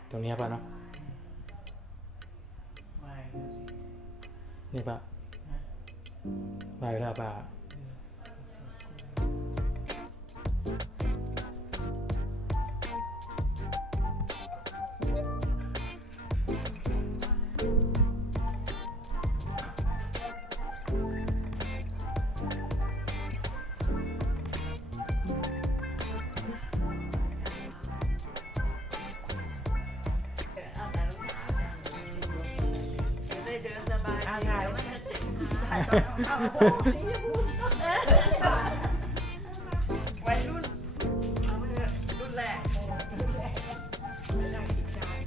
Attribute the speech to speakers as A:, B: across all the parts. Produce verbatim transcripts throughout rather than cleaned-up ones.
A: ตรงนี้ป่ะเนาะนี่ป่ะไปแล้วป่ะ
B: วัยรุ่นรุ่นแรกไม่ได้กินชา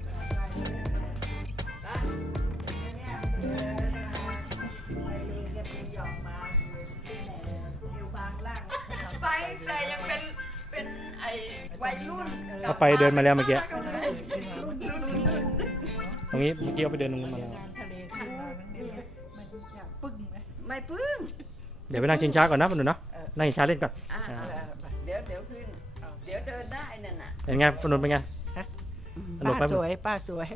B: ไปแต่ยังเป็นเป็นไอ้วัยรุ่น
A: เขาไปเดินมาแล้วเมื่อกี้ตรงนี้เมื่อกี้เขาไปเดินตรงนู้นมาแล้ว
C: ทะเลขึ้นมามันจะปึ้งไหม
B: ไม่พึ่ง
A: เดี๋ยวไปนั่งชิงช้าก่อนนะมันหนูเนาะนั่งชิงช้าเล่นก่อน
B: อ่าเดี๋ยวเดี๋ยวขึ้นเดี๋ยวเดินได้นั่นน่ะ
A: เป็นไงปนุนเป็นไงสนุก
C: ป้า
A: ไหม
C: สวยป้าสวย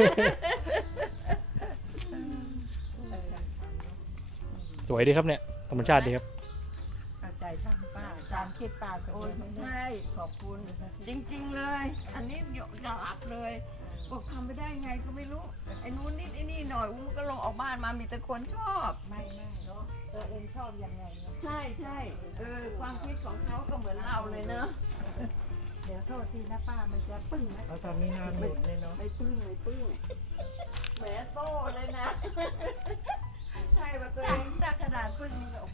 A: สวยดีครับเนี่ยธรรมชาติดีครับ
C: เอาใจทำป้าตามคิดป้าโอ้ย
B: ใช่ขอบคุณจริงๆเลย อันนี้จะหลับเลยบอกทำไม่ได้ไงก็ไม่รู้ไอ้นู้นนิดไอ้นี่หน่อยอุ้มก็ลงออกบ้านมามีแต่คนชอบ
C: ไม่ไม่เนาะตัวเองชอบยังไงเนาะ
B: ใช่ใช่เออความคิดของเขาก็เหมือนเราเลยเนอะ
C: เดี๋ยวโทษทีนะป้ามันจะปึ้งนะเขาตอนนี้นอนหลุดเลยเนาะ
B: ไม่ปึ้งไม่ปึ้งแหมโต้เลยนะ ใช่ป่ะตัวเอง
C: จากขนาดปึ้งนี่ก็โอ้โห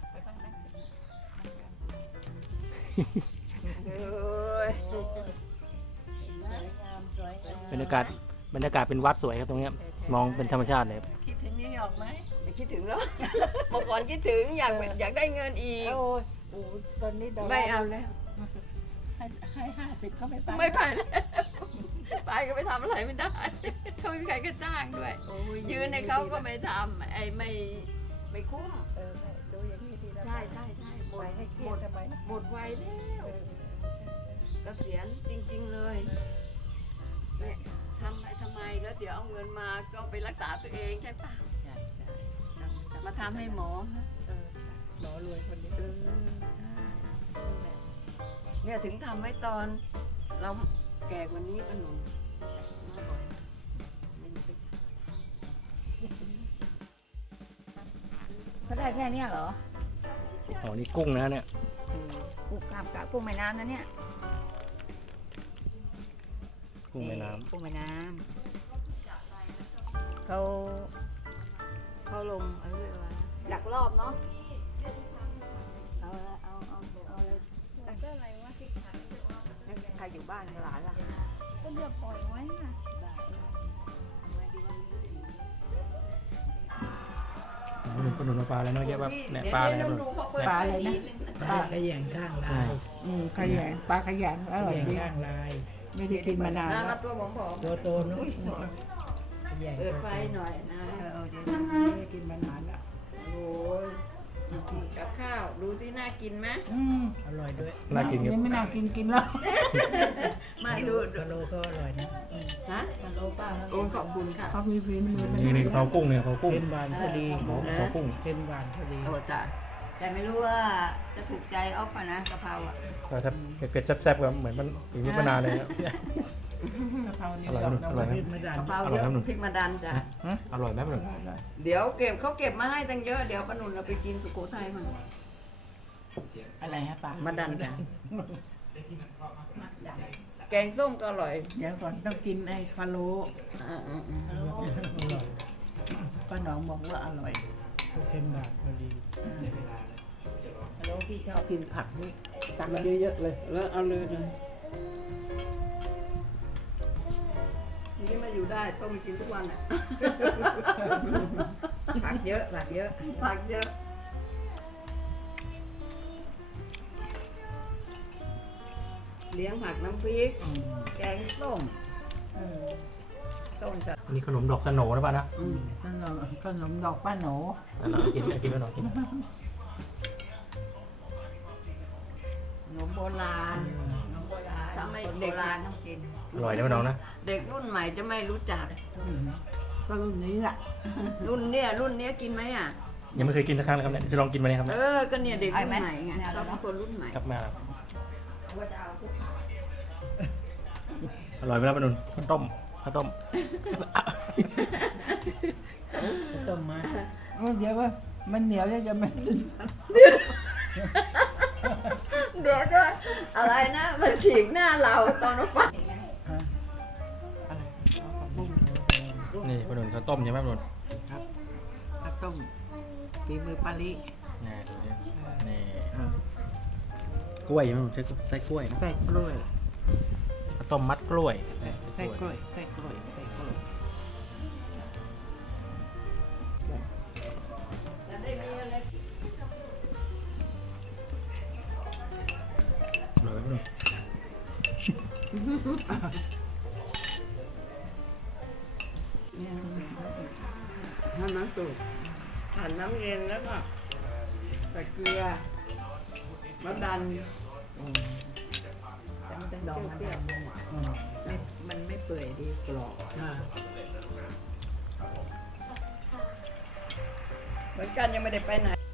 B: เอ้ย
C: สวยงามสวยงาม
A: บรรยากาศบรรยากาศเป็นวัดสวยครับตรงเนี้ยมองเป็นธรรมชาติเลยครับ
C: คิดถึงนี่ออกไหม
B: ไม่คิดถึงแล้วเมื่อก่อนคิดถึงอยากอยากได้เงินอีก
C: โอ้ยโอ้ตอนนี้ดอก
B: ไม่เอาแล้ว
C: ให้ให้ห้าสิบเขาไม่ไป
B: ไม่ไปแล้วไปก็ไปทำอะไรไม่ได้เขาไม่มีใครก็จ้างด้วย
C: โอ้
B: ยืนในเขาก็ไม่ทำไอ้ไม่ไม่คุ้ม
C: เออดูอย่างนี้ทีละ
B: ใช่ใช่ใช่หม
C: ไป
B: ด
C: ให้เกี
B: หม
C: ยร
B: ด
C: ติทำไม
B: หมดไวแล้ว
C: เออ
B: เกษียณจริง ๆ เลยเนี่ยทำไปทำไมแล้วเดี๋ยวเอาเงินมาก็ไปรักษาตัวเองใช่ปะ
C: ใช่ใช่
B: มาทำให้หมอ
C: เออหมอรวยคนนี้
B: เออใช่เนี่ยถึงทำไว้ตอน เราแก่กว่านี้ปะหนุ่มมาบ่อยไม่มีไป
D: เขาได้แค่เนี้ยเหรอ
A: อ๋อนี่กุ้งนะเนี่ย
D: กุ้งกามกะกุ้งแม่น้ำนะเนี่ย
A: กุ้งแม่น้
D: กุ้งแม่น้ำเขาเขาลงเอาเรื่องว่าหลักรอบเนาะเอาละเอาเอาเอาเลยก็อะไรวะใครอยู่บ้านกับหลานล่ะก็เลือกปล่อยไว้น่ะได้ทำไงดีวะ
A: ำปนุนปลาอะไรเนาะเยอะแบบเนี่ยปลาอะไร
B: เดี๋
A: นะ
B: ยว
A: ปนุน
B: ดูเขาเปิด
C: ปลา
B: ไฟ
C: อะไรนะ
B: นิดนึงนะ
C: ปลา
E: ขยันข้างลาย
C: อืมขยันปลาขยันอร่อย
E: ขยัน
C: ดี
E: ข้างลาย
C: ไม่ได้กินมานาน
B: นะ
C: แล้
B: มาว ตัวผมผม
E: ตัวโตนู้นขยัน
B: เปิดไฟหน่อยนะ
C: เออเดี๋ยวไม่ได้กินมานานแล้ว
B: โอ้ยกับข้าวดูที่น่ากินไหม
C: อืม
E: อร่อยด้วย
A: น่ากินครับ
C: นี่ไม่น่ากินกินแล้ว
B: มาดู
E: กะโลก็อร่อยนะ
B: ฮะ
E: กะโลป้า
B: โอ้ยขอบคุณค่ะ
C: เขามีฝีมือมัน
A: นี่นี่เขากุ้งเนี่ยเขากุ้ง
E: เส้นหวานพอดี
A: เขากุ้ง
E: เส้นหวานพอดี
B: โอ้จ้ะ
D: แต่ไม่รู้ว่าจะถูกใจออฟป่ะนะกะเพราอ่ะ
A: ก็ถ้าเผ็ดๆแซ่บๆก็เหมือนมันถึงมะนาวเลยครับ
C: กะเพรานี่
A: อร่อย
C: ดอก
A: อร่อย
C: ดอก
E: พริกไม่ดัน
B: กะเพรา
A: อร่
B: เย
A: อยครับหนุ่
B: อะ
A: ม
B: พริกมาดันจ้ะ
A: อร่อยไหมปนุน
B: เดี๋ยวเก็บเขาเก็บมาให้ตั้งเยอะเดี๋ยวปานุ่นเราไปกินสุโขทัยมัน
C: อะไรฮะป้า
B: มาดันจ้ะแกงส้มก็อร่อย
C: เดี๋ยวก่อนต้องกินไอ้พะโล้
B: อ่าๆ
E: อร่อย
C: ป้าหนองบอกว่าอร่อย
E: เส้นหวานพอดี
C: พะโล้ที่ชอบกินผักนี่ตักมาเยอะๆเลย
B: ๆแล้วเอาเลยเลยนี่มาอยู่ได้ต้องไปกินทุกวันอ่ะ
D: ผักเยอะผักเยอะ
B: ผักเยอะเลี้ยงผักน้ำพริก
C: อืม
B: แกงส้ม
C: อืม
B: ต้มจัด
A: อันนี้ขนมดอกสโหนนะป่ะนะ
B: อืม
C: ขนมขนมดอกป้าหนู
A: อันนั้นกินกินไม่หนอกิน
B: ขนมโบราณ
C: ขนมโบราณ
B: ถ้าไม่ไม่
D: คนโบ
B: เด็ก
D: ราณต้องกิน
A: อร่อยนะพี่น้องนะ
B: เด็กรุ่นใหม่จะไม่รู้จัก
C: ก็รุ่นนี้แหละ
B: รุ่นเนี้ยรุ่นเนี้ยกินไหมอ่ะ
A: ยังไม่เคยกินสักครั้งเลยครับเนี่ยจะลองกินมาเลยครับ
B: เอ
A: เนี่ย
B: อก็เนี่ยเด็กรุ่นใหม่ไงเขาเป็นคนรุ่นใหม่
A: กลับมาครับอร่อยไหมครับพี่นุ่นข้าวต้มข้าวต้ม
E: ต้มมาเดี๋ยวว่ามันเหนียวแล้วจะมันติด
B: เดี๋ยวก็อะไรนะมันฉีกหน้าเราตอนเราฟัง
E: อะไรเอาผักบุ้ง
A: นี่พี่นุ่นข้าวต้มใช่ไหมพี่นุ่น
E: ครับข้าวต้มฝีมือปาลิ
A: นี่นี่กล้วยใช่ไหมพี่นุ่นใช้ใส่กล้วยนะ
E: ใส่กล้วย
A: ข้าวต้มมัดกล้วย
E: ใส่กล้วยใส่กล้วยใส่กล้วย
B: จะได้มีอะไร
A: อร่อยพี่นุ่น
B: ทำน้ำสุกหั่นน้ำเย็นแล้วก็ใส่เกลือมะดัน
C: แต่มันจะดองมันดำมันไม่มันไม่เปื่อยดีกรอบ
B: เหมือนกันยังไม่ได้ไปไหน